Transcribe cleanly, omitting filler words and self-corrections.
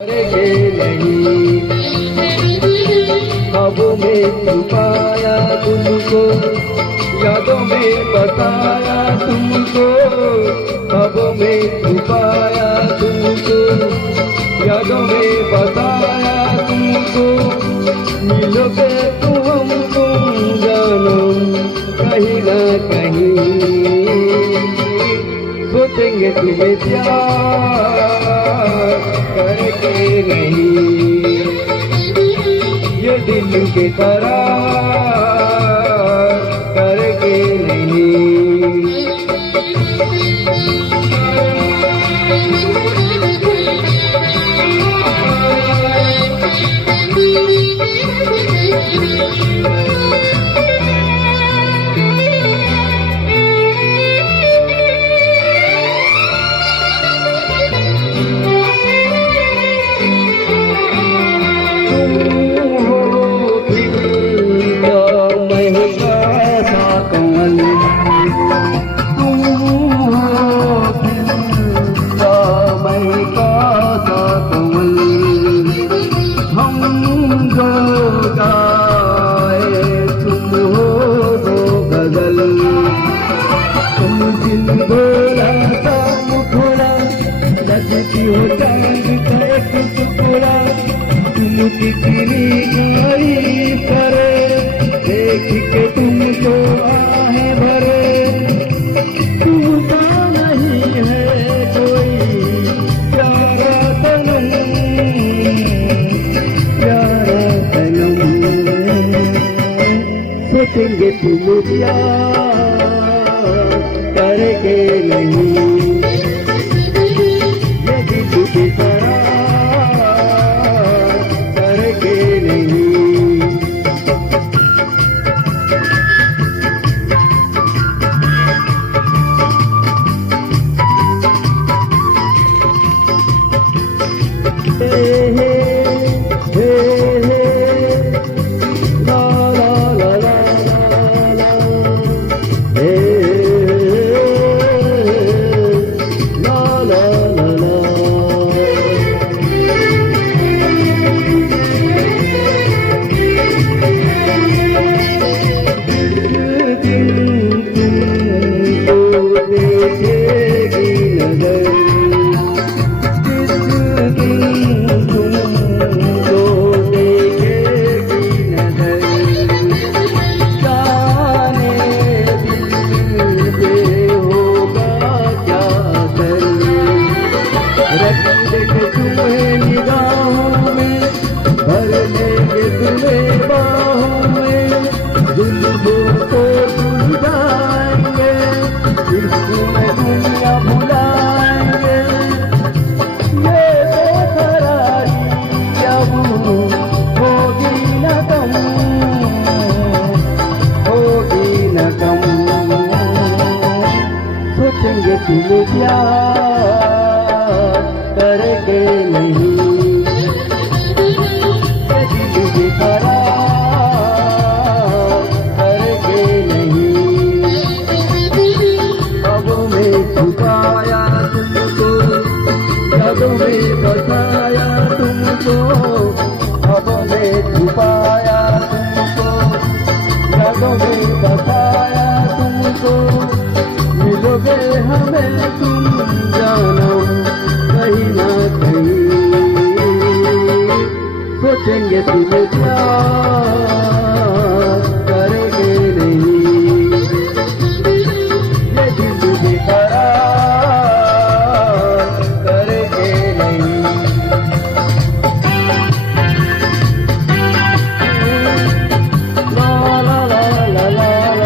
करेंगे नहीं। ख्वाबों में छुपाया तुमको, यादों में बताया तुमको। ख्वाबों में छुपाया तुमको, यादों में बताया तुमको। मिलोगे तुम जानो कहीं ना कहीं। सोचेंगे तुम्हें प्यार करके नहीं, ये दिल के करार करके नहीं। हो चांद का एक टुकड़ा तुम कितनी तारीफ करे, देख के तुमको आहे भरे। तुमका नहीं है कोई प्यारा सनम, प्यारा सनम। सोचेंगे तुम प्यार करके नहीं, करके नहीं। हे हे हे हे ला ला ला ला ला हे ला ला ला ला। तुम्हें निगाहों में भर लेंगे, तुम्हें बाहों में जुल्फों को भूल जाएंगे, इसमें दुनिया भुलाएंगे। ये बेकरारी अब होगी न कम, होगी न कम। सोचेंगे तुम प्यार करके नहीं, ये दिल के करार करके नहीं। ख्वाबों में छुपाया तुमको, यादों में बताया तुमको। ख्वाबों में छुपाया तुमको, यादों में बताया तुमको। मिलोगे हमें तुम जानो कहीं ना कहीं। सोचेंगे तुम्हें प्यार